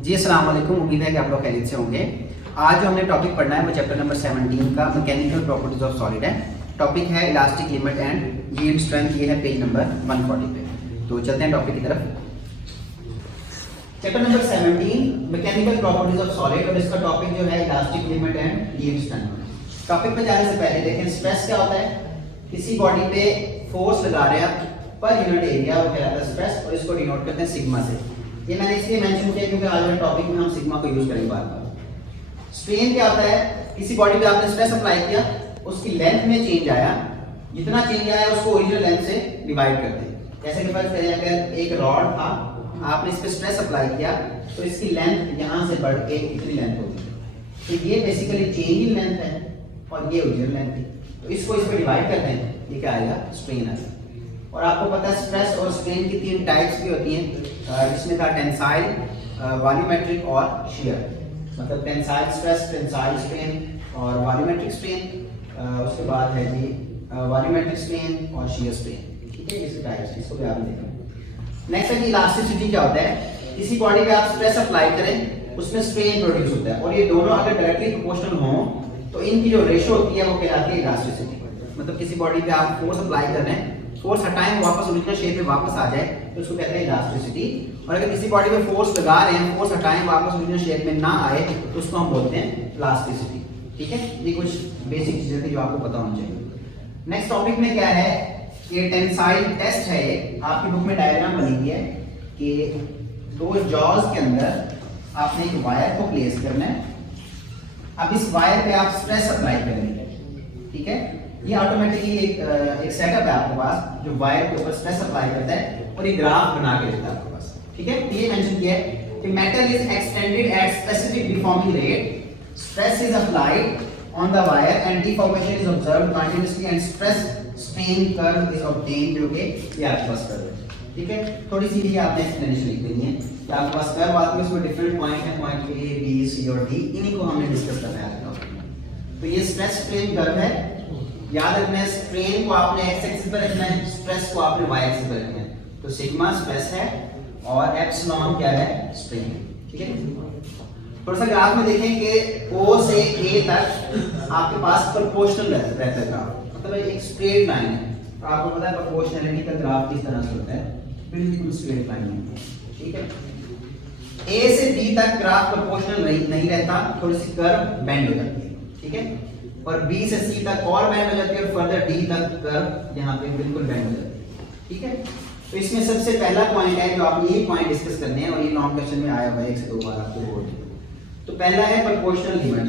जी अस्सलाम वालेकुम, उम्मीद है कि आप लोग खैरियत से होंगे। आज जो हमने टॉपिक पढ़ना है वो चैप्टर नंबर 17 का मैकेनिकल प्रॉपर्टीज ऑफ सॉलिड है। टॉपिक है elastic limit and yield strength. ये है पेज नंबर 140 पे। तो चलते हैं टॉपिक की तरफ। Chapter number 17 mechanical properties of solid और इसका टॉपिक जो है elastic limit and yield strength. Topic पे जाने से पहले देखें स्ट्रेस क्या होता है। किसी बॉडी पे फोर्स लगा रहे हैं पर यूनिट एरिया, वो कहलाता है स्ट्रेस, और इसको डिनोट करते हैं सिग्मा से। ये मैंने इसलिए मेंशन किया क्योंकि आज वाले टॉपिक में हम सिग्मा को यूज करेंगे बार बार। स्ट्रेन क्या होता है, किसी बॉडी पे आपने स्ट्रेस अप्लाई किया, उसकी लेंथ में चेंज आया, जितना चेंज आया उसको ओरिजिनल लेंथ से डिवाइड कर दें। जैसे कि फर्स्ट करें, अगर एक रॉड था, आपने इस पे स्ट्रेस अप्लाई किया तो इसकी लेंथ यहाँ से बढ़ के इतनी लेंथ होगी। तो ये बेसिकली चेंज इन लेंथ है और ये ओरिजिनल लेंथ है। तो इसको इस पे डिवाइड कर दें, ये क्या आएगा, स्ट्रेन आएगा। और आपको पता है स्ट्रेस और स्ट्रेन की तीन टाइप्स भी होती हैं, जिसमें था टेंसाइल, वॉल्यूमेट्रिक और शियर। मतलब टेंसाइल स्ट्रेस, टेंसाइल स्ट्रेन और वॉल्यूमेट्रिक स्ट्रेन। उसके बाद है जी वॉल्यूमेट्रिक स्ट्रेन और शियर स्ट्रेन। ठीक है, इसके टाइप्स, इसको भी आप देखें। नेक्स्ट है कि इलास्टिसिटी क्या होता है। किसी बॉडी पे आप स्ट्रेस अप्लाई करें, उसमें स्ट्रेन प्रोड्यूस होता है, और ये दोनों अगर डायरेक्टली प्रोपोर्शनल हो तो इनकी जो रेशो होती है वो कहलाती है इलास्टिसिटी। मतलब किसी बॉडी पे आप फोर्स अप्लाई कर रहे हैं, फोर्स हटाएं वापस ओरिजिनल शेप में वापस आ जाए तो उसको कहते हैं इलास्टिसिटी। और अगर किसी बॉडी में फोर्स लगा रहे हैं, फोर्स हटाएं वापस ओरिजिनल शेप में ना आए तो उसको हम बोलते हैं प्लास्टिसिटी। ठीक है, ये कुछ बेसिक चीजें थी जो आपको पता होनी चाहिए। नेक्स्ट टॉपिक में क्या है, ये टेंसाइल टेस्ट है। आपकी बुक में डायग्राम बनी हुई है कि दो जॉज के अंदर आपने एक वायर को प्लेस करना है। अब इस वायर पे आप स्ट्रेस अप्लाई करेंगे। ठीक है, ये ऑटोमेटिकली एक सेटअप है आपके पास जो वायर के ऊपर स्ट्रेस अप्लाई करता है और ये ग्राफ बना के देता है आपके पास। ठीक है, ये मेंशन किया है कि metal is extended at specific deforming rate, stress is applied on the wire and deformation is observed continuously and stress strain curve is obtained, जो कि ये आपके पास कर्व है। ठीक है, थोड़ी सी भी आपने एक्सप्लेनेशन लिख देनी है कि आपके पास कर्व आती है, उसमें डिफरेंट पॉइंट है, पॉइंट ए बी सी और डी, इन्हीं को हमने डिस्कस करना है। तो ये स्ट्रेस स्ट्रेन कर्व है। याद रखना है, स्ट्रेन को आपने एक्स एक्सिस पर रखना है, स्ट्रेस को आपने वाई एक्सिस पर रखना है। तो सिग्मा स्ट्रेस है और एप्सिलॉन क्या है, स्ट्रेन। ठीक है, थोड़ा सा ग्राफ में देखें कि O से A तक आपके पास प्रोपोर्शनल रहता है ग्राफ, मतलब एक स्ट्रेट लाइन है। तो आपको पता है प्रोपोर्शनलिटी का ग्राफ किस तरह से होता है, बिल्कुल स्ट्रेट लाइन है। ठीक है, A से B तक ग्राफ प्रोपोर्शनल नहीं रहता, थोड़ी सी कर्व बेंड हो जाती है। ठीक है, और B से C तक और बेंड हो जाती है और फर्दर D तक कर्व यहाँ पे बिल्कुल बेंड हो जाती है। ठीक है, तो इसमें सबसे पहला पॉइंट है जो आप ये पॉइंट डिस्कस करने हैं, और ये लॉन्ग क्वेश्चन में आया हुआ है 1 से 2 बार आपको बोर्ड में। तो पहला है प्रोपोर्शनल लिमिट।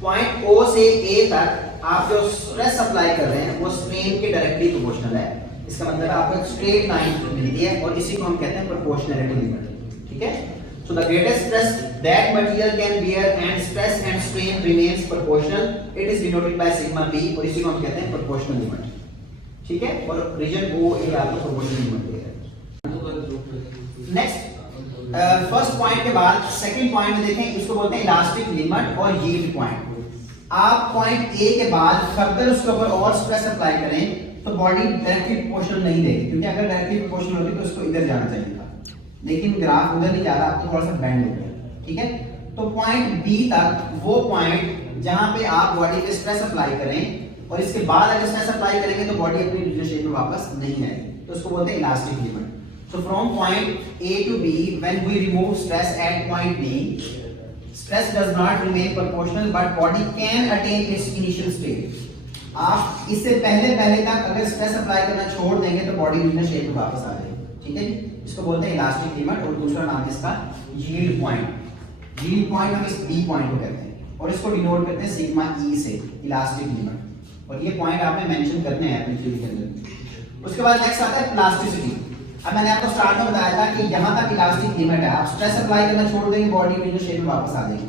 पॉइंट O से A तक आप जो स्ट्रेस अप्लाई कर रहे हैं वो स्ट्रेन के डायरेक्टली प्रोपोर्शनल है। इसका मतलब आपको एक स्ट्रेट लाइन मिलती है और इसी को हम कहते हैं प्रोपोर्शनैलिटी लिमिट। ठीक है, so the greatest stress that material can bear and stress and strain remains proportional, it is denoted by sigma p, और इसी को हम कहते हैं proportional limit। ठीक है, और रीजन O ये आपको proportional limit देगा। नेक्स्ट फर्स्ट पॉइंट के बाद सेकंड पॉइंट में देखें, इसको बोलते हैं इलास्टिक लिमिट और यील्ड पॉइंट। आप पॉइंट A के बाद फर्दर उसके ऊपर और स्ट्रेस अप्लाई करें तो बॉडी डायरेक्टली प्रोपोर्शनल नहीं देगी, क्योंकि अगर डायरेक्टली प्रोपोर्शनल होती तो उसको इधर जाना चाहिए था, लेकिन ग्राफ उधर नहीं जा रहा, आपको थोड़ा सा बेंड हो गया। ठीक है, तो पॉइंट B तक वो पॉइंट जहां पे आप बॉडी पे स्ट्रेस अप्लाई करें और इसके बाद अगर स्ट्रेस अप्लाई करेंगे तो बॉडी अपनी ओरिजिनल शेप में वापस नहीं आएगी, तो उसको बोलते हैं elastic limit. So from point A to B when we remove stress at point B, stress does not remain proportional but body can attain its initial state. आप इससे पहले तक अगर स्ट्रेस अप्लाई करना छोड़ देंगे तो बॉडी ओरिजिनल शेप में वापस आ जाएगी। ठीक है, इसको बोलते हैं इलास्टिक लिमिट, और दूसरा नाम है इसका यील्ड पॉइंट। यील्ड पॉइंट हम इस B पॉइंट को कहते हैं और इसको डिनोट करते हैं सिग्मा E से, इलास्टिक लिमिट। और ये पॉइंट आपने मेंशन करने हैं अपनी थ्योरी के अंदर। उसके बाद नेक्स्ट आता है प्लास्टिसिटी। अब मैंने आपको स्टार्ट में बताया था कि यहां तक इलास्टिक लिमिट है, आप स्ट्रेस अप्लाई करना छोड़ देंगे बॉडी ओरिजिनल शेप में वापस आ जाएगी।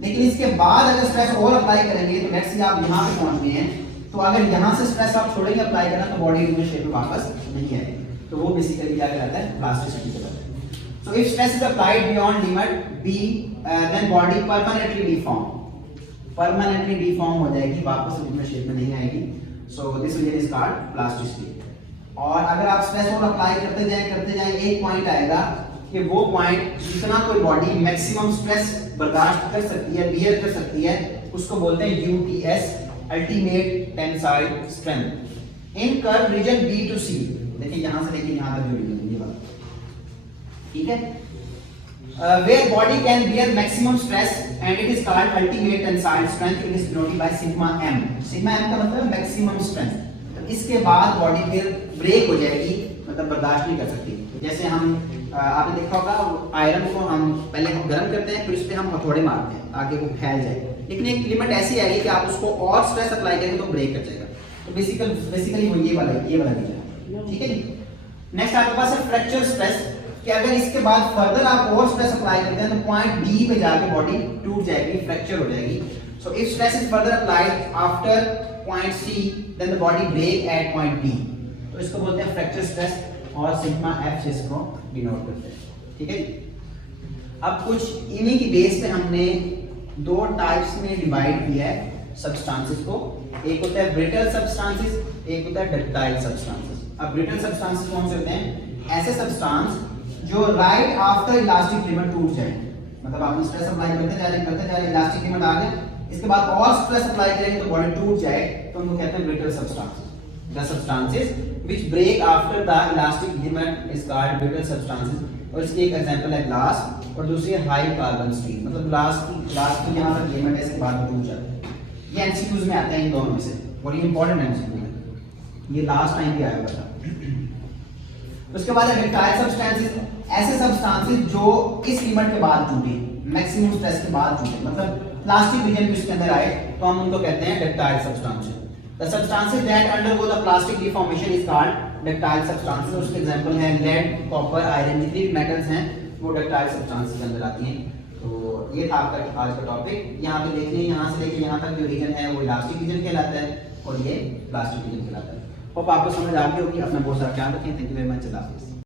लेकिन इसके बाद अगर स्ट्रेस और अप्लाई करेंगे, तो लेट्स से आप यहां पे पहुंच गए हैं, तो अगर यहां से स्ट्रेस आप छोड़ेंगे अप्लाई करना तो बॉडी ओरिजिनल शेप में वापस नहीं आएगी। तो वो बेसिकली क्या कहलाता है, प्लास्टिसिटी कहलाता है। So if stress is applied beyond limit B, then body permanently deform हो जाएगी, वापस ओरिजिनल शेप में नहीं आएगी। So this will is called plasticity. और अगर आप स्ट्रेस और अप्लाई करते जाएं एक पॉइंट आएगा कि वो पॉइंट जितना कोई बॉडी मैक्सिमम स्ट्रेस बर्दाश्त कर सकती है, बियर कर सकती है, उसको बोलते हैं UTS, ultimate tensile strength in curve region B to C. देखिए यहां से लेके यहां तक जो रीजन ये वाला, ठीक है, where body can bear maximum stress and it is called ultimate tensile strength. It is denoted by sigma m. sigma m का मतलब maximum strength. तो इसके बाद बॉडी फिर ब्रेक हो जाएगी, मतलब बर्दाश्त नहीं कर सकती। जैसे हम आपने देखा होगा आयरन को हम पहले हम गर्म करते हैं, फिर उस पे हम हथौड़े मारते हैं ताकि वो फैल जाए, लेकिन एक लिमिट ऐसी आएगी कि आप उसको और स्ट्रेस अप्लाई करेंगे तो ब्रेक कर जाएगा। तो बेसिकली वो ये वाला रीजन, ठीक है जी। नेक्स्ट आपके पास है फ्रैक्चर स्ट्रेस, कि अगर इसके बाद फर्दर आप और स्ट्रेस अप्लाई करते हैं तो पॉइंट डी पे जाके बॉडी टूट जाएगी, फ्रैक्चर हो जाएगी। So if stress is further applied after point C then the body break at point B, तो इसको बोलते हैं फ्रैक्चर स्ट्रेस और सिग्मा एफ से इसको डिनोट करते हैं, ठीक है जी। अब कुछ इन्हीं की बेस पे हमने दो टाइप्स में डिवाइड किया है सब्सटेंसेस को, एक होता है ब्रिटल सब्सटेंसेस, एक होता है डक्टाइल सब्सटेंसेस। अब ब्रिटल सब्सटेंसेस कौन से होते हैं? ऐसे सब्सटेंस जो राइट आफ्टर इलास्टिक लिमिट टूट जाए, मतलब आपने स्ट्रेस अप्लाई करते जा रहे इलास्टिक लिमिट आ गया, इसके बाद और स्ट्रेस अप्लाई करेंगे तो बॉडी टूट जाए, तो उनको कहते हैं brittle substances. The substances which break after the elastic limit is called brittle substances. और इसकी एक एग्जांपल है ग्लास और दूसरी है हाई कार्बन स्टील, मतलब ग्लास की यहां तक लिमिट है, इसके बाद टूट जाता है। ये एमसीक्यूज में आता है इन दोनों में से, और ये इंपॉर्टेंट एमसीक्यू है, ये लास्ट टाइम भी आया था। उसके बाद है डक्टाइल सब्सटेंसेस, ऐसे सब्सटेंसेस जो इस लिमिट के बाद टूटे, मैक्सिमम स्ट्रेस के बाद टूटे, मतलब प्लास्टिक रीजन भी इसके अंदर आए, तो हम उनको कहते हैं ductile substances. The substances that undergo the plastic deformation is called ductile substances. उसके एग्जांपल है लेड, कॉपर, आयरन, जितनी भी मेटल्स हैं वो डक्टाइल सब्सटेंसेस के अंदर आती हैं। तो ये था आपका आज का टॉपिक। यहाँ पे देखिए, यहाँ से लेके यहाँ तक जो रीजन है वो इलास्टिक रीजन कहलाता है और ये प्लास्टिक रीजन कहलाता है। होप आपको समझ आ गई होगी। अपना बहुत सारा ख्याल रखें। Thank you very much. अल्लाह हाफिज़।